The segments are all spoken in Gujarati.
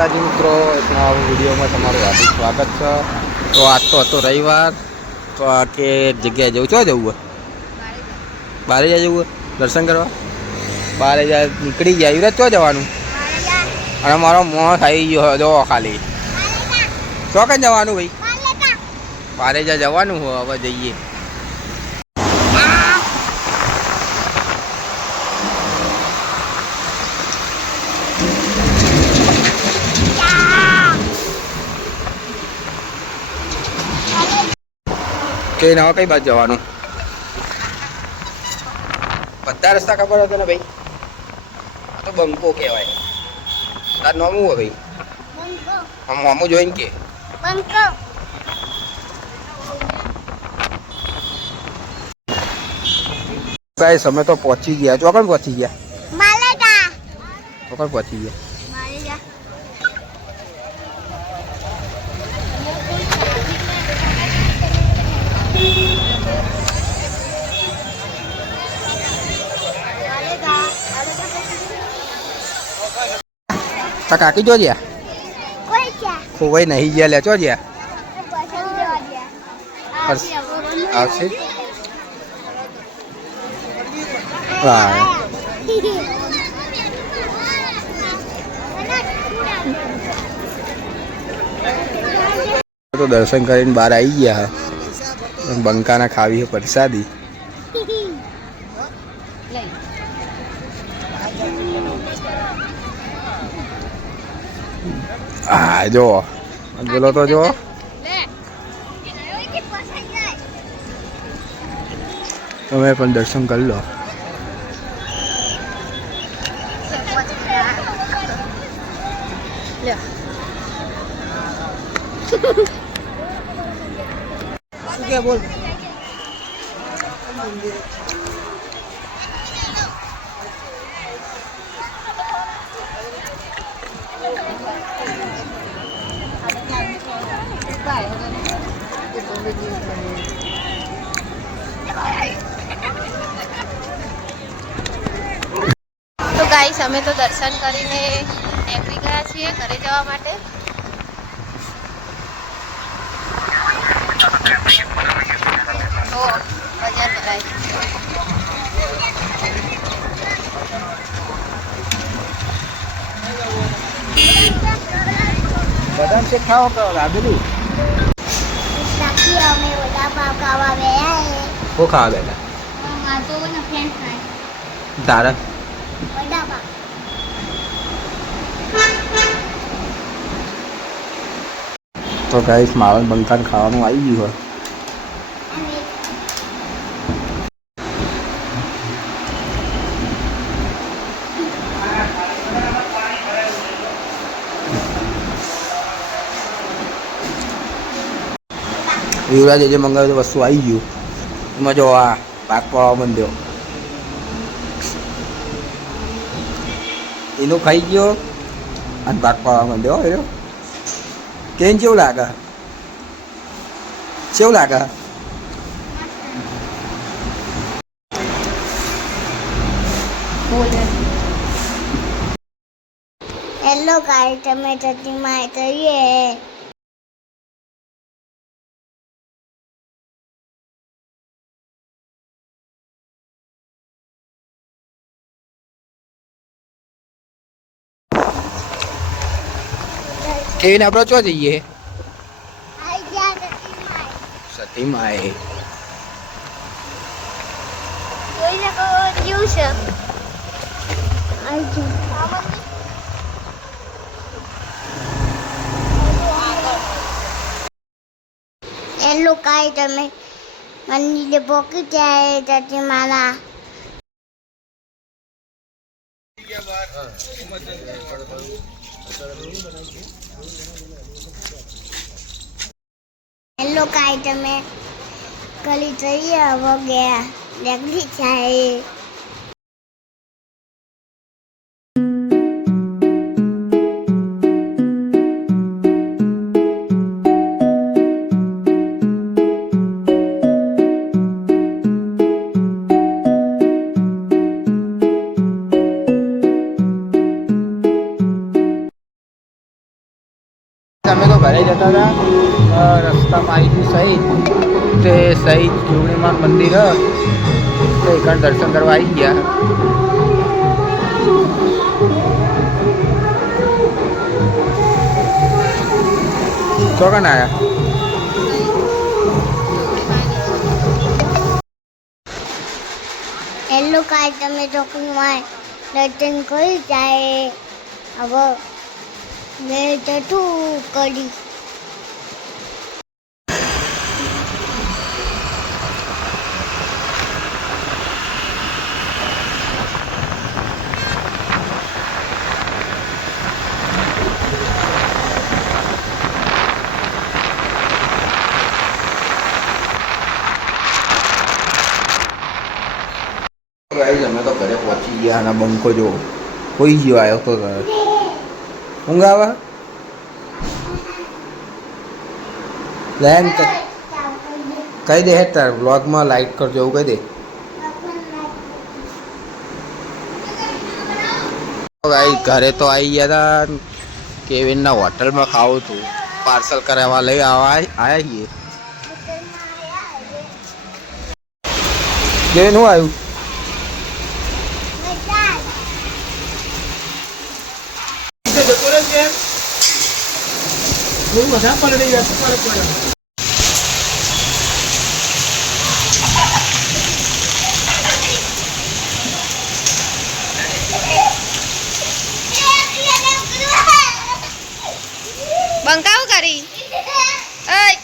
માતાજી મિત્રો, નવા વિડીયોમાં તમારું હાર્દિક સ્વાગત છે. તો આજ તો હતો રવિવાર, તો આ કે જગ્યાએ જવું, ચો જવું હોય? બારે જાય જવું હોય દર્શન કરવા? બારે જાય નીકળી ગયા યુવરાજ, ચો જવાનું? અને મારો મોં થઈ ગયો જો ખાલી. ચોકન જવાનું ભાઈ? બારે જાય જવાનું હોય, હવે જઈએ. કે નવા કઈ બાજુ જવાનું? બધા રસ્તા ખબર હતો ને ભાઈ? આ તો બંકો કહેવાય. તાર નોમું હોય ભાઈ? આમ મોમું જોઈને કે બંકો. ગાઈસ અમે તો પહોંચી ગયા. ચોકન પહોંચી ગયા? માલેગા. ચોકન પહોંચી ગયા? માલેગા. તા કાકી જો જ્યા? કોઈ ક્યાં? ખોવાઈ નહીં ગયા લે, ચો જ્યા? આવશે. તો દર્શન કરીને બહાર આવી ગયા. બંકાના ખાવી છે પ્રસાદી. હા જો બોલો તો જો. તમે પણ દર્શન કરી લો. શું કે બોલ? તો ગાઈસ અમે તો દર્શન કરીને નીકળી ગયા છીએ ઘરે જવા માટે. ઓ બજાર ભરાય. બદામ શેક ખાઓ તો રાધેલી અમે વડાપાવ ખાવા ગયા હે. કો ખાવા બેટા? આ તો ને ફ્રેન્ડ ફ્રાય. તારા વડાપાવ. તો ગાઈસ માવન બંકાન ખાવાનું આવી ગયું હોય. યુવરાજે જે મંગાવ્યું તો વસ્તુ આવી ગયું. એમાં જો આ પાક પાવા બંધ્યો એનું ખાઈ ગયો અને પાક પાવા બંધ્યો. એનો કેમ કેવું લાગે? કેવું લાગે? હેલો ગાઈસ, તમે ચટણીમાં જઈએ. કેવીને આપણે ચો જઈએ? સતીમાં જોઈ શકો કેવું છે. હેલો ગાઈસ, તમે મંદિરે પહોંચી જાય ચટણી માલા. હેલો ગાઈસ, તમે ગલી જઈએ હવે ગયા નીકળી જાય. ઘરે જતા હતા રસ્તામાં આવી ગયું શહીદ તે શહીદ જોગણીમાં મંદિર તો એકણ દર્શન કરવા આવી ગયા. ચોકન આયા હેલો કાય તમે ચોકમાં દર્શન કરી જાય હવે મેં જતું કરી. ગાઈસ અમે તો ઘરે પહોંચી ગયા અને બંકો જો કોઈ ગયો આવ્યો તો ઘરે ઊંઘ આવે લેન કહી દે તાર બ્લોગમાં લાઈક કરજો એવું કહી દે. ગાઈસ ઘરે તો આવી ગયા હતા કેવિનના હોટલમાં ખાવું હતું પાર્સલ કરાવવા લઈ આવ્યા છીએ. કેવિન શું આવ્યું બંકાવ કરી ઓય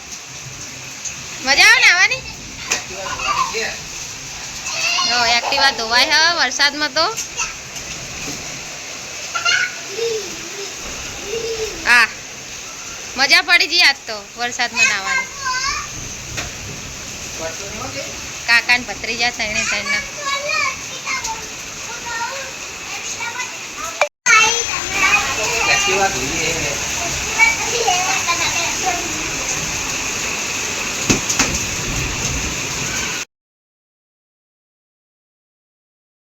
મજા આવે ને આવવાની. જો એક્ટિવા ધોવાય હે વરસાદમાં તો. હા મજા પડી ગઈ આજ તો વરસાદમાં નાવાની. કાકા ને ભત્રીજા ત્રણે ત્રણના એક્ટિવા ધોઈએ